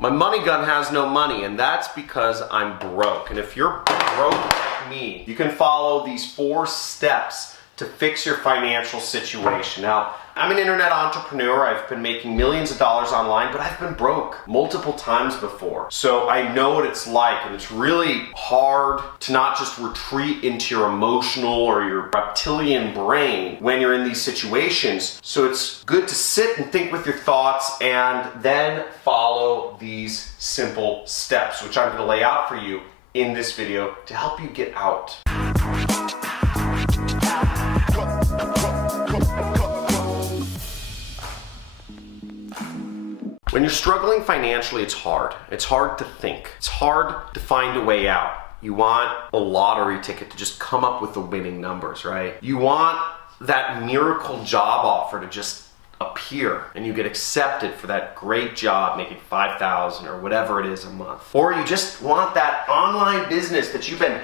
My money gun has no money, and that's because I'm broke. And if you're broke like me, you can follow these 4 steps to fix your financial situation. Now, I'm an internet entrepreneur. I've been making millions of dollars online, but I've been broke multiple times before. So I know what it's like, and it's really hard to not just retreat into your emotional or your reptilian brain when you're in these situations. So it's good to sit and think with your thoughts and then follow these simple steps, which I'm going to lay out for you in this video to help you get out. When you're struggling financially, it's hard. It's hard to think. It's hard to find a way out. You want a lottery ticket to just come up with the winning numbers, right? You want that miracle job offer to just appear and you get accepted for that great job making $5,000 or whatever it is a month. Or you just want that online business that you've been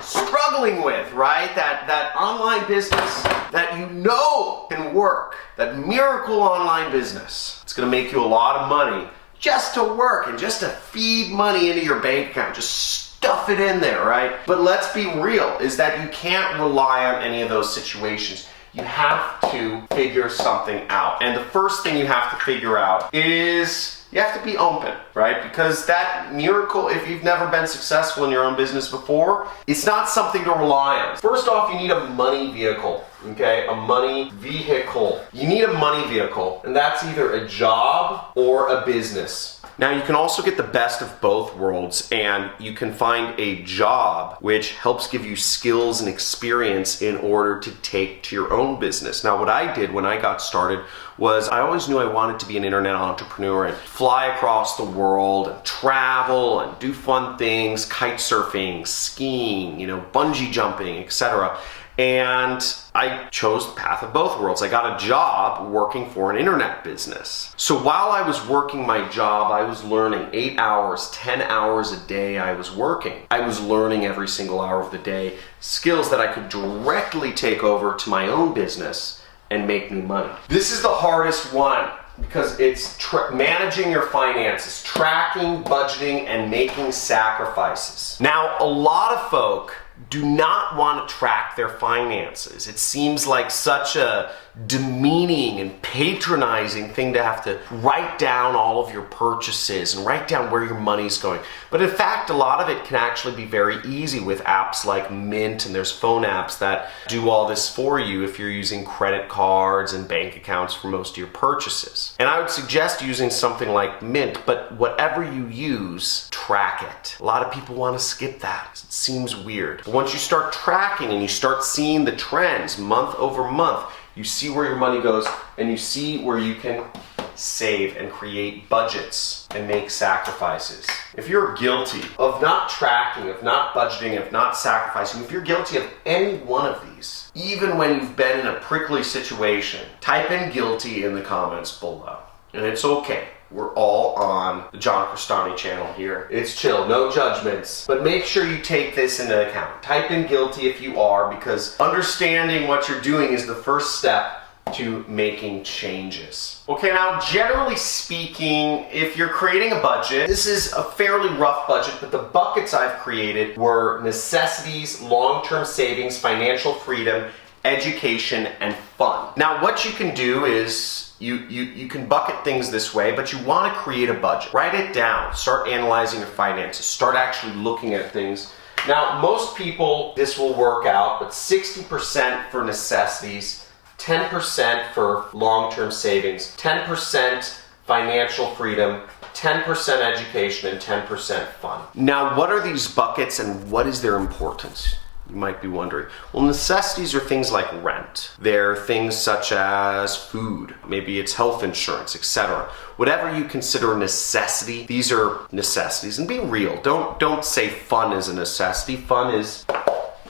struggling with, right? That online business that you know can work, that miracle online business. It's gonna make you a lot of money just to work and just to feed money into your bank account, just stuff it in there, right? But let's be real, is that you can't rely on any of those situations. You have to figure something out. And the first thing you have to figure out is you have to be open, right? Because that miracle, if you've never been successful in your own business before, it's not something to rely on. First off, you need a money vehicle, okay? A money vehicle. You need a money vehicle, and that's either a job or a business. Now, you can also get the best of both worlds, and you can find a job which helps give you skills and experience in order to take to your own business. Now, what I did when I got started was I always knew I wanted to be an internet entrepreneur and fly across the world and travel and do fun things, kite surfing, skiing, bungee jumping, etc. And I chose the path of both worlds. I got a job working for an internet business. So while I was working my job, I was learning 8 hours, 10 hours a day I was working. I was learning every single hour of the day skills that I could directly take over to my own business and make new money. This is the hardest one because it's managing your finances, tracking, budgeting, and making sacrifices. Now, a lot of folk do not want to track their finances. It seems like such a demeaning and patronizing thing to have to write down all of your purchases and write down where your money's going. But in fact, a lot of it can actually be very easy with apps like Mint, and there's phone apps that do all this for you if you're using credit cards and bank accounts for most of your purchases. And I would suggest using something like Mint, but whatever you use, track it. A lot of people want to skip that. It seems weird. But once you start tracking and you start seeing the trends month over month, you see where your money goes and you see where you can save and create budgets and make sacrifices. If you're guilty of not tracking, of not budgeting, of not sacrificing, if you're guilty of any one of these, even when you've been in a prickly situation, type in guilty in the comments below. And it's okay. We're all on the John Crestani channel here. It's chill, no judgments. But make sure you take this into account. Type in guilty if you are, because understanding what you're doing is the first step to making changes. Okay, now generally speaking, if you're creating a budget, this is a fairly rough budget, but the buckets I've created were necessities, long-term savings, financial freedom, education, and fun. Now what you can do is you can bucket things this way, but you want to create a budget. Write it down. Start analyzing your finances. Start actually looking at things. Now, most people, this will work out, but 60% for necessities, 10% for long-term savings, 10% financial freedom, 10% education, and 10% fun. Now, what are these buckets and what is their importance? You might be wondering. Well, necessities are things like rent. They're things such as food, maybe it's health insurance, etc. Whatever you consider a necessity, these are necessities. And be real, don't say fun is a necessity. Fun is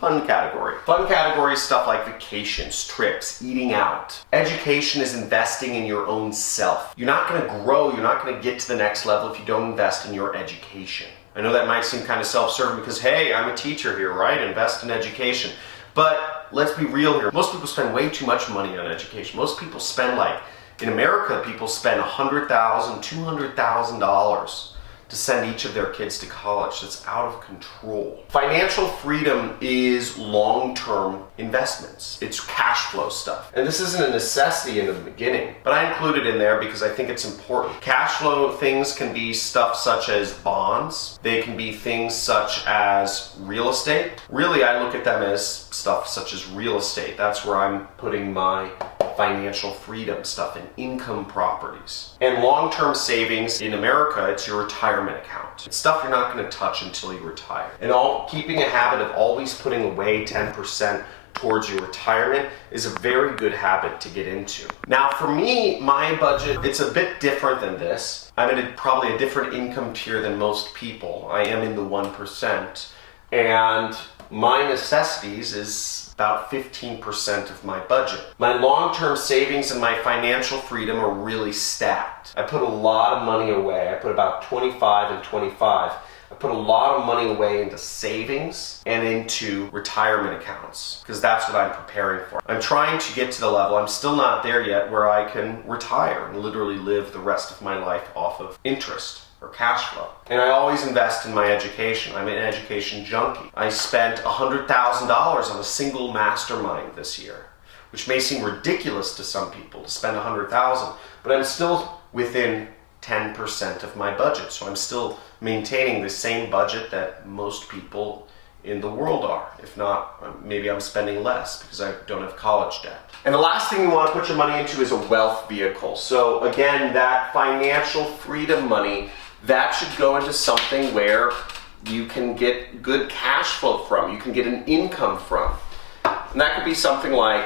fun category. Fun category is stuff like vacations, trips, eating out. Education is investing in your own self. You're not gonna grow, you're not gonna get to the next level if you don't invest in your education. I know that might seem kind of self-serving because, hey, I'm a teacher here, right? Invest in education. But let's be real here. Most people spend way too much money on education. Most people spend like In America, people spend $100,000, $200,000 to send each of their kids to college. That's out of control. Financial freedom is long-term investments. It's cash flow stuff. And this isn't a necessity in the beginning, but I include it in there because I think it's important. Cash flow things can be stuff such as bonds. They can be things such as real estate. Really, I look at them as stuff such as real estate. That's where I'm putting my financial freedom stuff in, income properties. And long-term savings in America, it's your retirement account. It's stuff you're not going to touch until you retire. And keeping a habit of always putting away 10% towards your retirement is a very good habit to get into. Now for me, my budget, it's a bit different than this. I'm in probably a different income tier than most people. I am in the 1%. And my necessities is about 15% of my budget. My long-term savings and my financial freedom are really stacked. I put a lot of money away. I put about 25 and 25. I put a lot of money away into savings and into retirement accounts because that's what I'm preparing for. I'm trying to get to the level, I'm still not there yet, where I can retire and literally live the rest of my life off of interest or cash flow. And I always invest in my education. I'm an education junkie. I spent $100,000 on a single mastermind this year, which may seem ridiculous to some people to spend $100,000, but I'm still within 10% of my budget. So I'm still maintaining the same budget that most people in the world are. If not, maybe I'm spending less because I don't have college debt. And the last thing you want to put your money into is a wealth vehicle. So again, that financial freedom money, that should go into something where you can get good cash flow from, you can get an income from. And that could be something like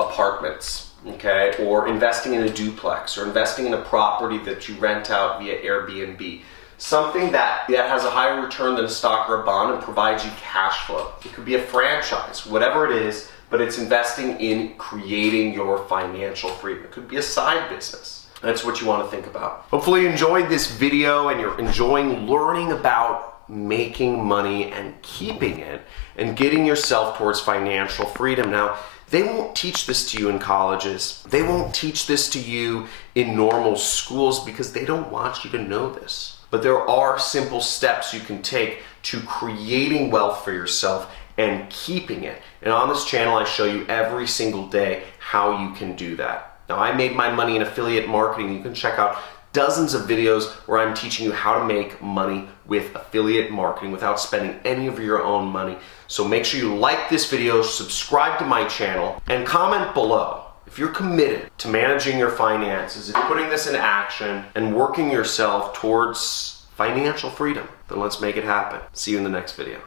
apartments, okay? Or investing in a duplex, or investing in a property that you rent out via Airbnb. Something that has a higher return than a stock or a bond and provides you cash flow. It could be a franchise, whatever it is, but it's investing in creating your financial freedom. It could be a side business. That's what you want to think about. Hopefully you enjoyed this video and you're enjoying learning about making money and keeping it and getting yourself towards financial freedom. Now, they won't teach this to you in colleges. They won't teach this to you in normal schools because they don't want you to know this. But there are simple steps you can take to creating wealth for yourself and keeping it. And on this channel, I show you every single day how you can do that. Now, I made my money in affiliate marketing. You can check out dozens of videos where I'm teaching you how to make money with affiliate marketing without spending any of your own money. So make sure you like this video, subscribe to my channel, and comment below. If you're committed to managing your finances, if you're putting this in action and working yourself towards financial freedom, then let's make it happen. See you in the next video.